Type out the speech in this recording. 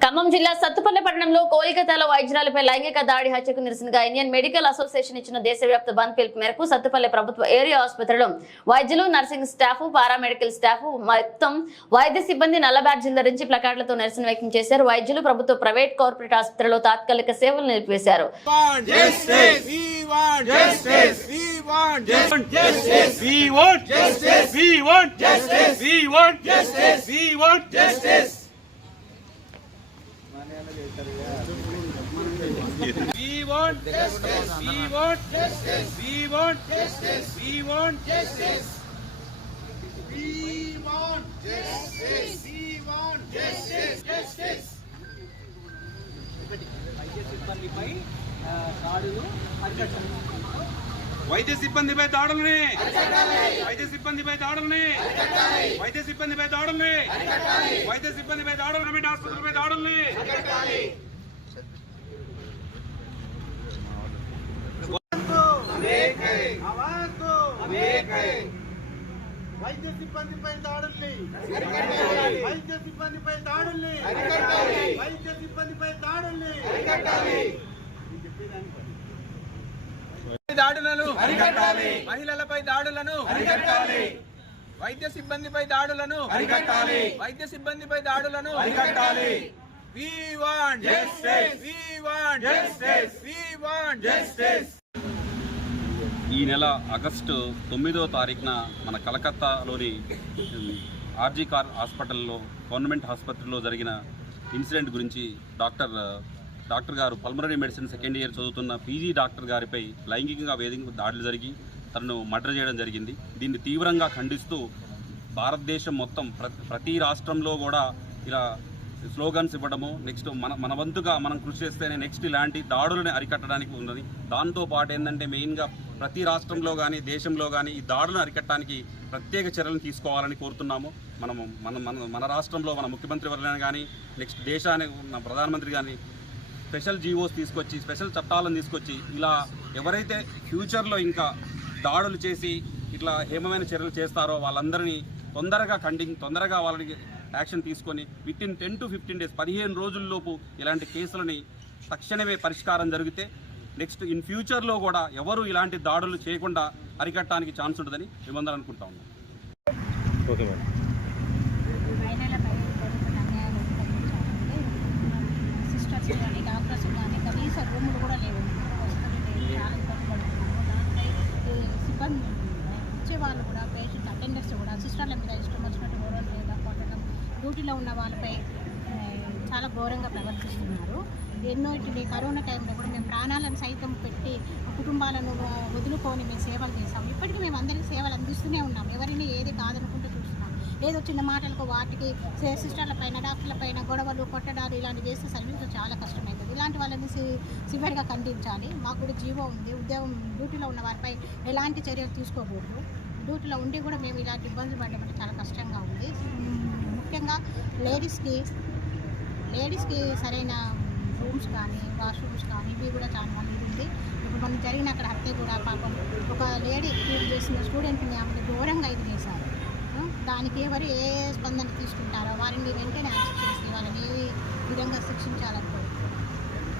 ఖమ్మం జిల్లా సత్తుపల్లె పట్టణంలో కోల్కతాలో వైద్యురాలపై లైంగిక దాడి హత్యకు నిరసనగా ఇండియన్ మెడికల్ అసోసియేషన్ ఇచ్చిన దేశవ్యాప్త బంద్ పిలుపు మేరకు సత్తుపల్లె ప్రభుత్వ ఏరియా ఆసుపత్రిలో వైద్యులు నర్సింగ్ స్టాఫ్ పారామెడికల్ స్టాఫ్ మొత్తం వైద్య సిబ్బంది నల్ల బ్యాడ్జీలు ధరించి ప్లకార్డులతో నిరసన వ్యక్తం చేశారు వైద్యులు ప్రభుత్వ ప్రైవేట్ కార్పొరేట్ ఆసుపత్రిలో తాత్కాలిక సేవలు నిలిపివేశారు. We want justice. We want justice. We want Justice. We want Justice. We want Justice. We want Justice. We want justice. We want Justice. We want Justice. We want Justice. Justice. We want justice. Justice. వైద్య సిబ్బందిపై దాడుల్ని. వైద్య సిబ్బందిపై దాడుల్ని. వైద్య సిబ్బందిపై దాడుల్ని. వైద్య సిబ్బందిపై దాడులు government ఆసుపత్రులపై దాడుల్ని వైద్య సిబ్బందిపై దాడుల్ని. వైద్య సిబ్బందిపై దాడుల్ని వైద్య సిబ్బందిపై దాడుల్ని. దాడులను. అరికట్టాలి. మహిళలపై దాడులను. అరికట్టాలి. వైద్య సిబ్బందిపై దాడులను. అరికట్టాలి. వైద్య సిబ్బందిపై దాడులను. అరికట్టాలి. We want justice. We want justice. We want justice. ఈ నెల ఆగస్టు తొమ్మిదో తారీఖున మన కలకత్తాలోని ఆర్జీ కార్ హాస్పిటల్లో గవర్నమెంట్ ఆసుపత్రిలో జరిగిన ఇన్సిడెంట్ గురించి డాక్టర్ డాక్టర్ గారు పల్మనరీ మెడిసిన్ సెకండ్ ఇయర్ చదువుతున్న పీజీ డాక్టర్ గారిపై లైంగికంగా వేధింపు దాడులు జరిగి తనను మర్డర్ చేయడం జరిగింది. దీన్ని తీవ్రంగా ఖండిస్తూ భారతదేశం మొత్తం ప్రతి ప్రతి రాష్ట్రంలో కూడా ఇలా స్లోగన్స్ ఇవ్వడము నెక్స్ట్ మన మన వంతుగా మనం కృషి చేస్తేనే నెక్స్ట్ ఇలాంటి దాడులను అరికట్టడానికి ఉన్నది దాంతో పాటు ఏంటంటే మెయిన్గా ప్రతి రాష్ట్రంలో కానీ దేశంలో కానీ ఈ దాడులను అరికట్టడానికి ప్రత్యేక చర్యలు తీసుకోవాలని కోరుతున్నాము. మనము మన మన మన రాష్ట్రంలో మన ముఖ్యమంత్రి వర్లైన కానీ నెక్స్ట్ దేశానికి ఉన్న ప్రధానమంత్రి కానీ స్పెషల్ జీవోస్ తీసుకొచ్చి స్పెషల్ చట్టాలను తీసుకొచ్చి ఇలా ఎవరైతే ఫ్యూచర్లో ఇంకా దాడులు చేసి ఇట్లా హేమమైన చర్యలు చేస్తారో వాళ్ళందరినీ తొందరగా ఖండింగ్ తొందరగా వాళ్ళని యాక్షన్ తీసుకొని within ten to fifteen days పదిహేను రోజుల్లోపు ఇలాంటి కేసులని తక్షణమే పరిష్కారం జరిగితే నెక్స్ట్ ఇన్ ఫ్యూచర్లో కూడా ఎవరు ఇలాంటి దాడులు చేయకుండా అరికట్టడానికి ఛాన్స్ ఉంటుందని మేమందరం అనుకుంటా ఉన్నాం. మహిళలపై కనీస రూములు కూడా లేవు. చాలా ఇబ్బంది పడుతున్నాము. దానిపై సిబ్బంది ఇచ్చేవాళ్ళు కూడా పేషెంట్ అటెండర్స్ కూడా సిస్టర్ల మీద ఇష్టం వచ్చినట్టు గౌరవం లేదా కొట్టడం డ్యూటీలో ఉన్న వాళ్ళపై చాలా ఘోరంగా ప్రవర్తిస్తున్నారు. ఎన్నో ఇటు కరోనా టైంలో కూడా మేము ప్రాణాలను సైతం పెట్టి కుటుంబాలను వదులుకొని మేము సేవలు చేస్తాం ఇప్పటికీ మేము అందరికీ సేవలు అందిస్తూనే ఉన్నాం ఎవరిని ఏది కాదనుకుంటూ ఏదో చిన్న మాటలకు వాటికి సిస్టర్ల పైన డాక్టర్ల పైన గొడవలు కొట్టడాలు ఇలాంటివి చేస్తే సర్వీస్ చాలా కష్టమవుతుంది ఇలాంటి వాళ్ళని సి- సివియర్గా ఖండించాలి. మాకు కూడా జీవో ఉంది. ఉద్యోగం డ్యూటీలో ఉన్న వారిపై ఎలాంటి చర్యలు తీసుకోకూడదు. డ్యూటీలో ఉండి కూడా మేము ఇలాంటి ఇబ్బందులు పడడం చాలా కష్టంగా ఉంది. ముఖ్యంగా లేడీస్కి లేడీస్కి సరైన రూమ్స్ కానీ వాష్రూమ్స్ కానీ ఇవి కూడా చాలా మంది ఉంది. ఇప్పుడు మనం జరిగిన అక్కడ హత్య కూడా పాపం ఒక లేడీ ట్రీట్ చేసిన స్టూడెంట్ని ఆమె ఘోరంగా ఇది చేశారు దానికి ఎవరు ఏ స్పందన తీసుకుంటారో వారిని వెంటనే యాక్సెప్ట్ చేసి వాళ్ళని ఏ విధంగా శిక్షించాలనుకో